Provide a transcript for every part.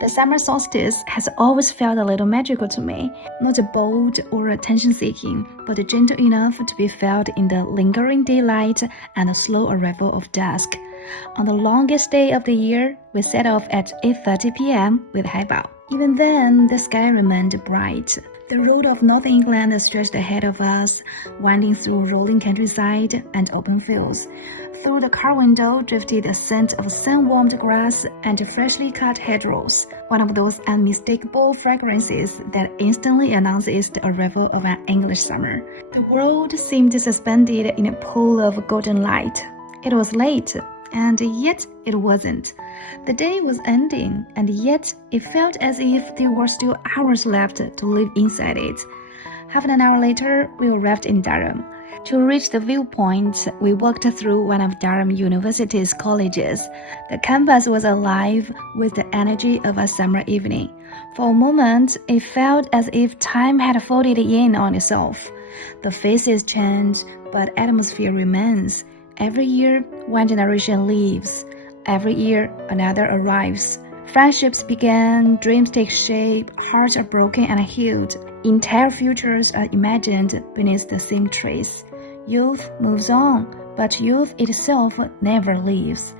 The summer solstice has always felt a little magical to me, not bold or attention-seeking, but gentle enough to be felt in the lingering daylight and the slow arrival of dusk. On the longest day of the year, we set off at 8:30 p.m. with Haibao. Even then, the sky remained bright. The road of North England stretched ahead of us, winding through rolling countryside and open fields. Through the car window drifted the scent of sun-warmed grass and freshly cut hedgerows, one of those unmistakable fragrances that instantly announces the arrival of an English summer. The world seemed suspended in a pool of golden light. It was late, and yet it wasn't. The day was ending, and yet it felt as if there were still hours left to live inside it. Half an hour later, we arrived in Durham. To reach the viewpoint, we walked through one of Durham University's colleges. The campus was alive with the energy of a summer evening. For a moment, it felt as if time had folded in on itself. The faces change, but atmosphere remains. Every year, one generation leaves. Every year, another arrives. Friendships begin, dreams take shape, hearts are broken and healed. Entire futures are imagined beneath the same trees. Youth moves on, but youth itself never leaves.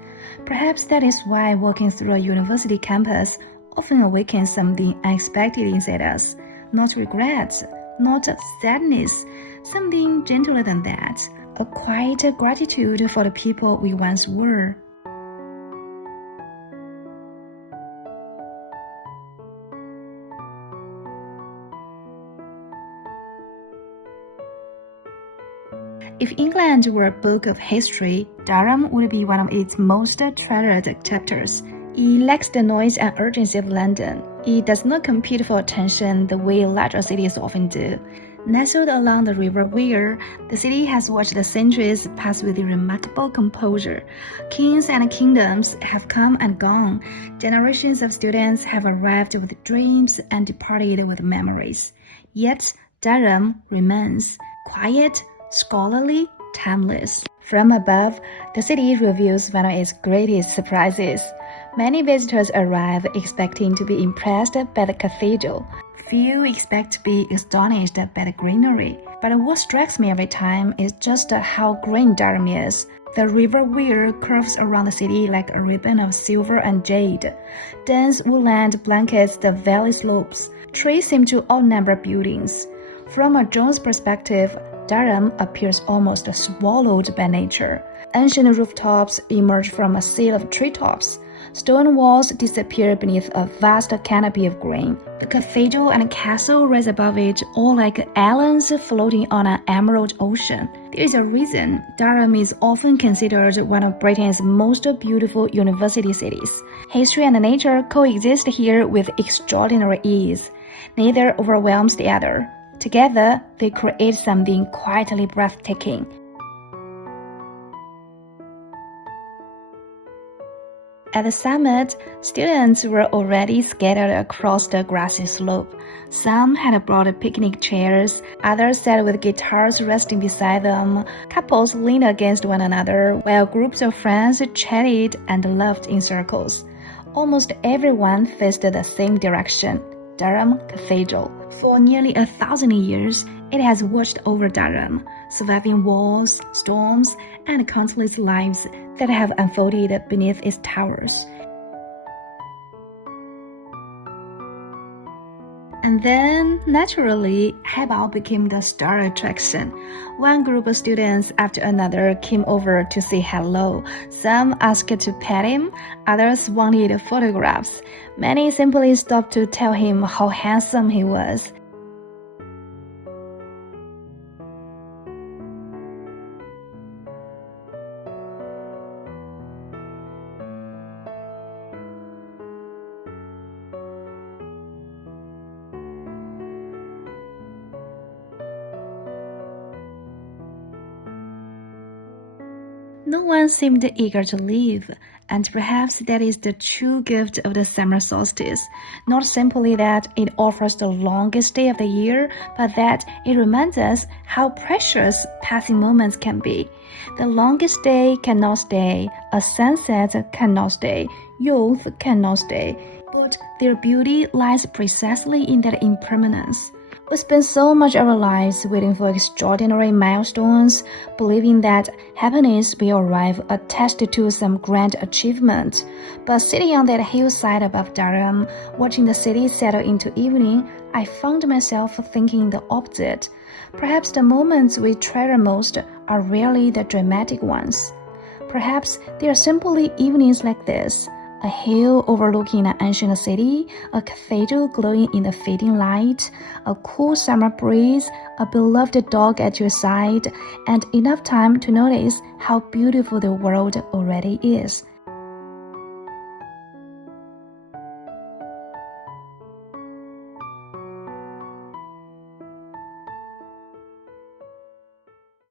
Perhaps that is why walking through a university campus often awakens something unexpected inside us. Not regret, not sadness, something gentler than that. A quiet gratitude for the people we once were. If England were a book of history, Durham would be one of its most treasured chapters. It lacks the noise and urgency of London. It does not compete for attention the way larger cities often do. Nestled along the River Wear, the city has watched the centuries pass with remarkable composure. Kings and kingdoms have come and gone. Generations of students have arrived with dreams and departed with memories. Yet, Durham remains quiet, scholarly, timeless. From above, the city reveals one of its greatest surprises. Many visitors arrive expecting to be impressed by the cathedral. Few expect to be astonished by the greenery. But what strikes me every time is just how green Durham is. The River Wear curves around the city like a ribbon of silver and jade. Dense woodland blankets the valley slopes. Trees seem to outnumber buildings. From a drone's perspective, Durham appears almost swallowed by nature. Ancient rooftops emerge from a sea of treetops. Stone walls disappear beneath a vast canopy of green. The cathedral and castle rise above it, all like islands floating on an emerald ocean. There is a reason Durham is often considered one of Britain's most beautiful university cities. History and nature coexist here with extraordinary ease. Neither overwhelms the other. Together, they create something quietly breathtaking. At the summit, students were already scattered across the grassy slope. Some had brought picnic chairs, others sat with guitars resting beside them. Couples leaned against one another, while groups of friends chatted and laughed in circles. Almost everyone faced the same direction, Durham Cathedral. For nearly 1,000 years, it has watched over Durham, surviving wars, storms, and countless lives that have unfolded beneath its towers. And then, naturally, Haibao became the star attraction. One group of students after another came over to say hello. Some asked to pet him, others wanted photographs. Many simply stopped to tell him how handsome he was. No one seemed eager to leave, and perhaps that is the true gift of the summer solstice. Not simply that it offers the longest day of the year, but that it reminds us how precious passing moments can be. The longest day cannot stay, a sunset cannot stay, youth cannot stay. But their beauty lies precisely in that impermanence. We spend so much of our lives waiting for extraordinary milestones, believing that happiness will arrive attached to some grand achievement. But sitting on that hillside above Durham, watching the city settle into evening, I found myself thinking the opposite. Perhaps the moments we treasure most are rarely the dramatic ones. Perhaps they are simply evenings like this. A hill overlooking an ancient city, a cathedral glowing in the fading light, a cool summer breeze, a beloved dog at your side, and enough time to notice how beautiful the world already is.